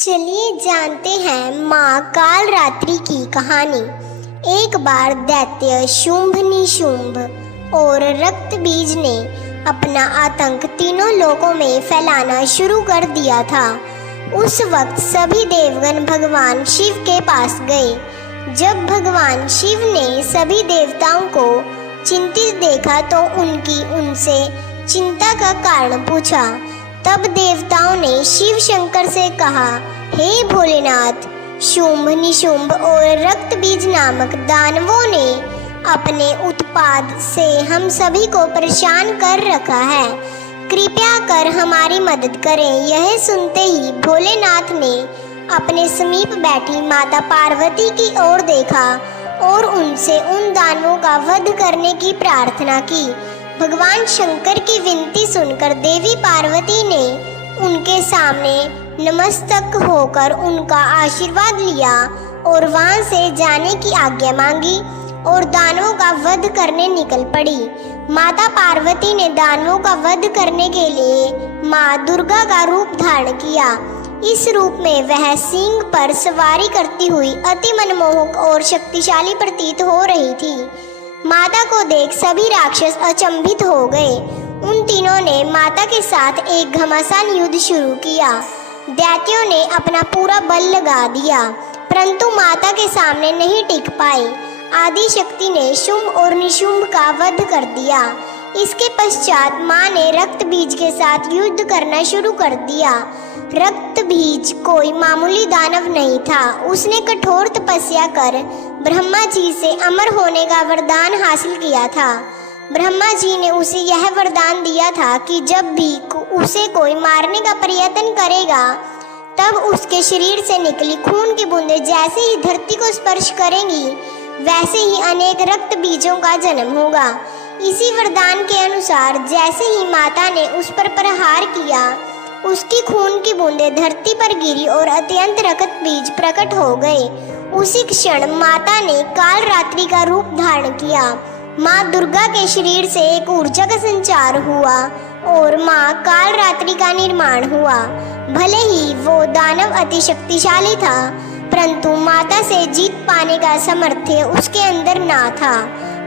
चलिए जानते हैं माँ कालरात्रि की कहानी। एक बार दैत्य शुंभ निशुंभ और रक्तबीज ने अपना आतंक तीनों लोकों में फैलाना शुरू कर दिया था। उस वक्त सभी देवगण भगवान शिव के पास गए। जब भगवान शिव ने सभी देवताओं को चिंतित देखा तो उनसे चिंता का कारण पूछा। तब देवताओं ने शिव शंकर से कहा, हे भोलेनाथ, शुंभ निशुंभ और रक्तबीज नामक दानवों ने अपने उत्पात से हम सभी को परेशान कर रखा है। कृपया कर हमारी मदद करें। यह सुनते ही भोलेनाथ ने अपने समीप बैठी माता पार्वती की ओर देखा और उनसे उन दानवों का वध करने की प्रार्थना की। भगवान शंकर की विनती सुनकर देवी पार्वती ने उनके सामने नतमस्तक होकर उनका आशीर्वाद लिया और वहां से जाने की आज्ञा मांगी और दानवों का वध करने निकल पड़ी। माता पार्वती ने दानवों का वध करने के लिए माँ दुर्गा का रूप धारण किया। इस रूप में वह सिंह पर सवारी करती हुई अति मनमोहक और शक्तिशाली प्रतीत हो रही थी। माता को देख सभी राक्षस अचंभित हो गए। उन तीनों ने माता के साथ एक घमासान युद्ध शुरू किया। दैत्यों ने अपना पूरा बल लगा दिया, परंतु माता के सामने नहीं टिक पाए। आदि शक्ति ने शुंभ और निशुंभ का वध कर दिया। इसके पश्चात माँ ने रक्तबीज के साथ युद्ध करना शुरू कर दिया। रक्तबीज कोई मामूली दानव नहीं था। उसने कठोर तपस्या कर ब्रह्मा जी से अमर होने का वरदान हासिल किया था। ब्रह्मा जी ने उसे यह वरदान दिया था कि जब भी उसे कोई मारने का प्रयत्न करेगा, तब उसके शरीर से निकली खून की बूंदें जैसे ही धरती को स्पर्श करेंगी, वैसे ही अनेक रक्त बीजों का जन्म होगा। इसी वरदान के अनुसार जैसे ही माता ने उस पर प्रहार किया, उसकी खून की बूंदें धरती पर गिरी और अत्यंत रक्त बीज प्रकट हो गए। उसी क्षण माता ने कालरात्रि का रूप धारण किया। माँ दुर्गा के शरीर से एक ऊर्जा का संचार हुआ और माँ कालरात्रि का निर्माण हुआ। भले ही वो दानव अति शक्तिशाली था, परंतु माता से जीत पाने का सामर्थ्य उसके अंदर ना था।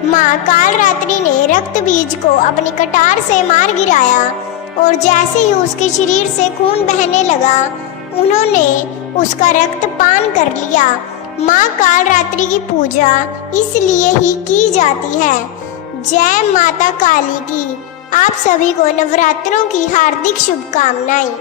माँ कालरात्रि ने रक्त बीज को अपनी कटार से मार गिराया और जैसे ही उसके शरीर से खून बहने लगा, उन्होंने उसका रक्त पान कर लिया। माँ कालरात्रि की पूजा इसलिए ही की जाती है। जय माता काली की। आप सभी को नवरात्रों की हार्दिक शुभकामनाएं।